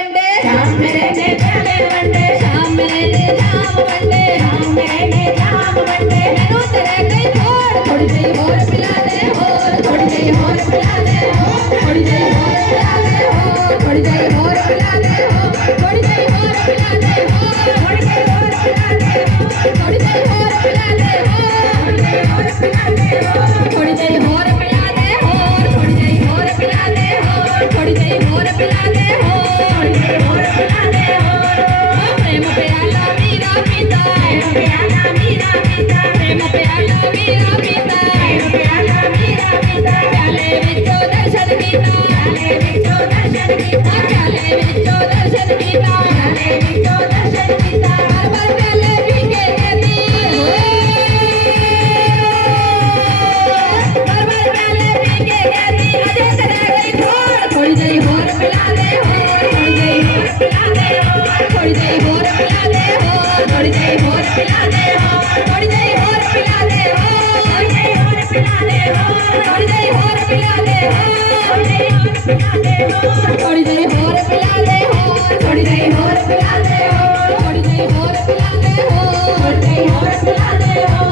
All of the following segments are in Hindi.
वंडे श्याम मेरे ने प्याले वंडे श्याम मेरे ने जाम वंडे श्याम मेरे ने जाम वंडे मैनू तेरे कई थोड़ी जी होर पिला दे होर थोड़ी जी होर पिला दे हो थोड़ी जी होर पिला दे हो थोड़ी जी होर पिला दे हो थोड़ी जी होर पिला दे हो थोड़ी जी होर पिला दे हो थोड़ी जी होर पिला दे हो थोड़ी जी होर पिला दे हो थोड़ी जी होर पिला दे हो थोड़ी जी होर पिला दे हो थोड़ी जी होर पिला दे हो थोड़ी जी होर पिला दे हो प्रेम प्याला मीरा पीता प्रेम प्याला मीरा पीता प्रेम प्याला मीरा पीता प्रेम प्याला मीरा पीता प्याले विचों दर्शन कीता प्याले विचों दर्शन कीता प्याले विचों दर्शन कीता प्याले विचों दर्शन कीता हर बार प्याले पी के कहती हर बार प्याले पी के कहती अजय तेरे गई थोड़ी जी होर पिला दे हो थोड़ी जी होर पिला दे हो थोड़ी जी होर पिला दे हो थोड़ी जी होर पिला दे हो थोड़ी जी होर पिला दे हो थोड़ी जी होर पिला दे हो थोड़ी जी होर पिला दे हो थोड़ी जी होर पिला दे हो थोड़ी जी होर पिला दे हो थोड़ी जी होर पिला दे हो थोड़ी जी होर पिला दे हो थोड़ी जी होर पिला दे हो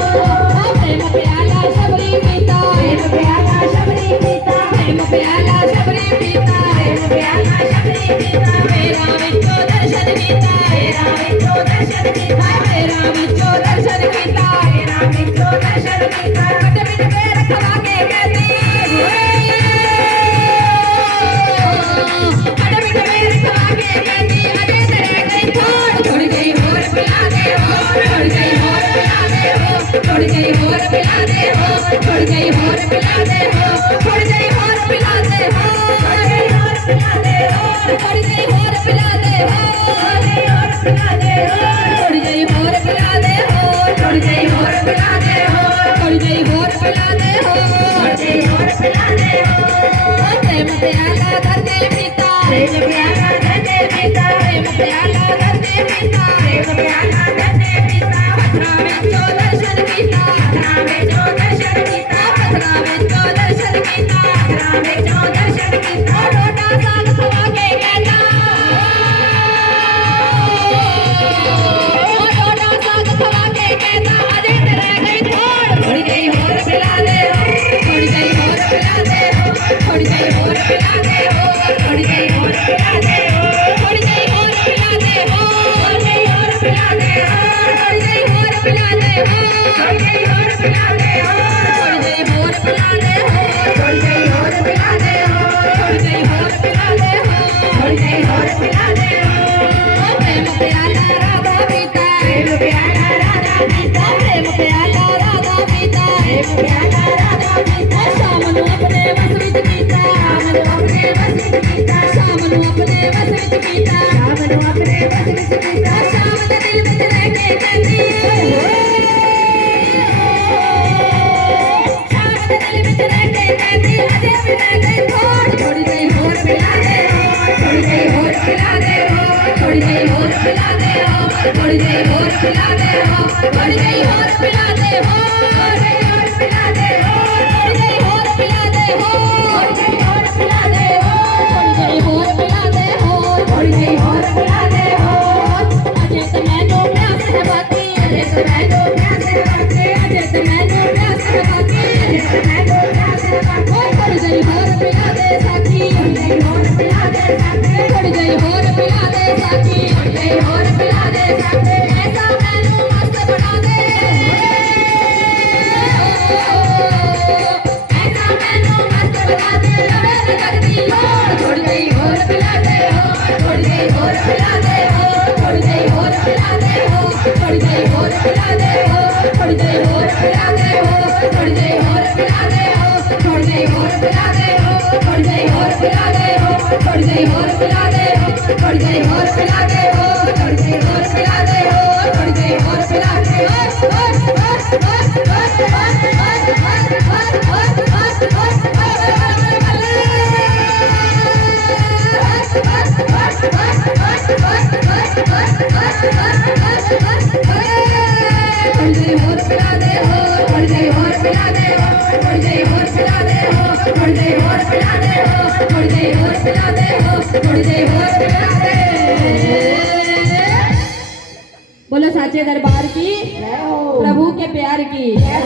प्रेम प्याला शबरी पीता प्रेम प्याला शबरी पीता प्रेम प्याला शबरी पीता प्रेम प्याला शबरी पीता मेरा विचों दर्शन कीता मेरा विचों दर्शन कीता मेरा विचों दर्शन कीता मेरा विचों दर्शन कीता कट बिट पे रखवा के कहती कट बिट पे रखवा के कहती अजय तेरे गई थोड़ी जी होर पिला दे हो थोड़ी जी होर पिला दे हो थोड़ी जी होर पिला दे हो थोड़ी जी होर पिला दे हो थोड़ी जी होर पिला दे हो थोड़ी जी होर पिला दे हो थोड़ी जी होर पिला दे हो थोड़ी जी होर पिला दे हो थोड़ी जी होर पिला दे हो थोड़ी जी होर पिला दे हो प्रेम प्याला धरते पीता प्रेम प्याला धरते पीता प्रेम प्याला धरते पीता प्रेम प्याला धरते पीता पथरा विचों दर्शन कीता पथरा विचों दर्शन कीता पथरा विचों दर्शन कीता पथरा विचों दर्शन कीता डोडा साग खवा के कहता डोडा साग खवा के कहता अजय तेरे गई थोड़ी जी होर पिला दे हो थोड़ी जी होर पिला दे हो थोड़ी जी होर पिला दे हो थोड़ी जी होर पिला दे हो थोड़ी जी होर पिला दे हो थोड़ी जी होर पिला दे हो थोड़ी जी होर पिला दे हो थोड़ी जी होर पिला दे हो थोड़ी जी होर पिला दे हो थोड़ी जी होर पिला दे हो थोड़ी जी होर पिला दे हो थोड़ी जी होर पिला दे हो प्रेम प्याला राधा पीता प्रेम प्याला राधा पीता प्रेम प्याला राधा पीता प्रेम प्याला राधा पीता शाम नू अपने बस विच कीता शाम नू अपने बस विच कीता शाम नू अपने बस विच कीता शाम नू अपने बस विच कीता शाम दे दिल विच रह के कहती शाम दे दिल विच रह के कहती अजय भी रह गई थोड़ी जी होर पिला दे हो थोड़ी जी होर पिला दे हो थोड़ी जी होर पिला दे हो थोड़ी जी होर पिला दे हो थोड़ी जी होर पिला दे हो थोड़ी जी होर पिला दे हो थोड़ी जी होर पिला दे हो थोड़ी जी होर पिला दे हो थोड़ी जी होर पिला दे हो थोड़ी जी होर पिला दे हो अजय तो मैनू प्यास है बाकी अजय तो मैनू प्यास है बाकी अजय तो मैनू प्यास है बाकी अजय तो मैनू प्यास है बाकी थोड़ी जी होर पिला दे साथी थोड़ी जी होर पिला दे साथे थोड़ी जी होर पिला दे साथी थोड़ी जी होर पिला दे साथे ऐसा मैनू मस्त बना दे ऐसा मैनू मस्त बना दे लड़े न करती लोड़ थोड़ी जी होर पिला दे हो थोड़ी जी होर पिला दे हो थोड़ी जी होर पिला दे हो थोड़ी जी होर पिला दे हो थोड़ी जी होर पिला दे हो थोड़ी जी होर पिला दे हो थोड़ी जी होर पिला दे हो थोड़ी जी होर पिला दे हो थोड़ी जी होर पिला दे हो थोड़ी जी होर पिला दे हो थोड़ी जी होर पिला दे हो थोड़ी जी होर पिला दे थोड़ी जी होर पिला दे हो थोड़ी जी होर पिला दे हो थोड़ी जी होर पिला दे हो थोड़ी जी होर पिला दे हो थोड़ी जी होर पिला दे हो थोड़ी जी होर पिला दे बोलो साचे दरबार की, जय हो प्रभु के प्यार की। जय